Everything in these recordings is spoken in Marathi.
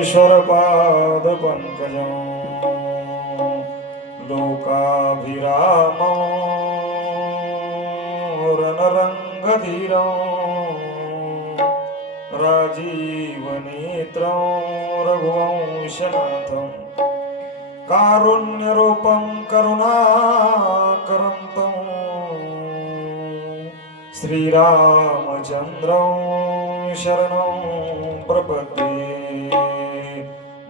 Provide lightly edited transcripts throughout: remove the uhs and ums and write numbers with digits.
ईश्वरपाद पंकजं लोकाभिरामं रणरंगधीरं राजीवनेत्रं रघुवंशनाथं कारुण्यरूपं करुणाकरन्तं श्रीरामचन्द्रं शरणं प्रपद्ये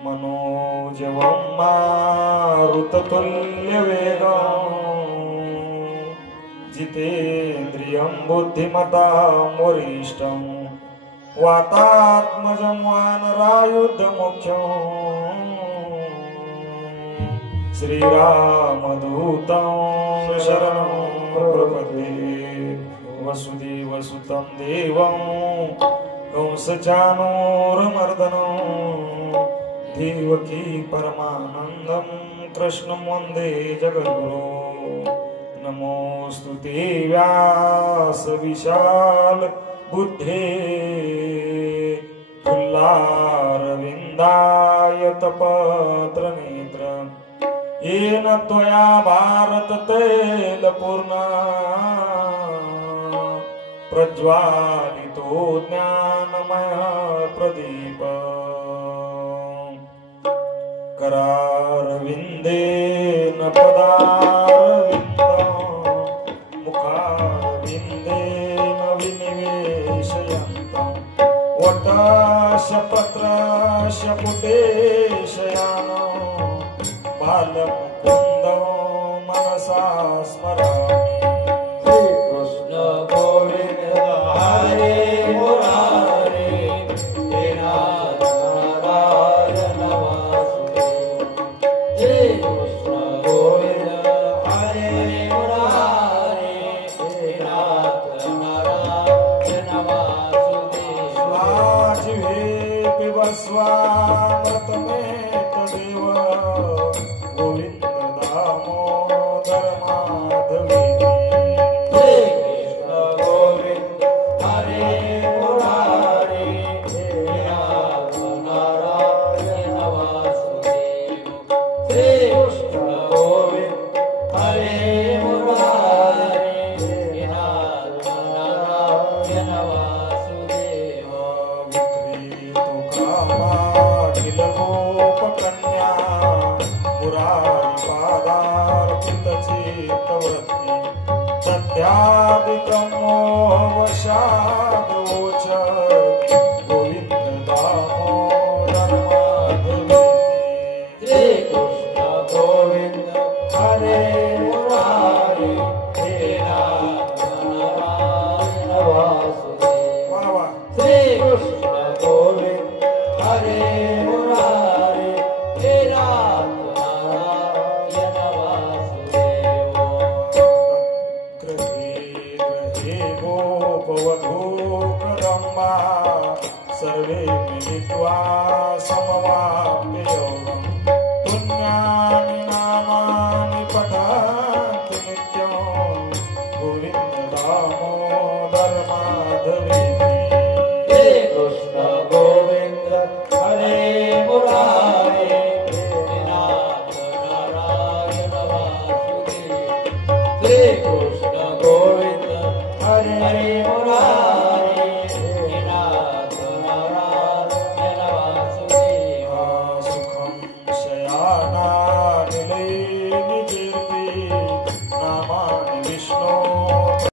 मनोजवं मारुततुल्यवेगं जितेन्द्रियं बुद्धिमतां वरिष्ठं वातात्मजं वानरायुधमुख्यं श्रीरामदूतं शरणं प्रपद्ये वसुदेवसुतं देवं कंसचाणूरमर्दनं देवकी परमानन्दं कृष्णं वन्दे जगद्गुरो नमोऽस्तुते व्यासविशाल बुद्धे फुल्लारविन्दायतपत्रनेत्र येन त्वया भारततैलपूर्णा प्रज्वालितो ज्ञानमय प्रदीप करारविन्देन पदारविन्दं मुखारविन्देन विनिवेशयन्तं वटाशपत्राश पुटेशयानं बालमुकुन्दं मनसा स्मरामि। सर्वे मिलित्वा समवाप्य योगं पुण्यानि नामानि पठन्ति नित्यं गोविन्द दामोदर माधवेति। हे कृष्ण गोविन्द हरे मुरारी।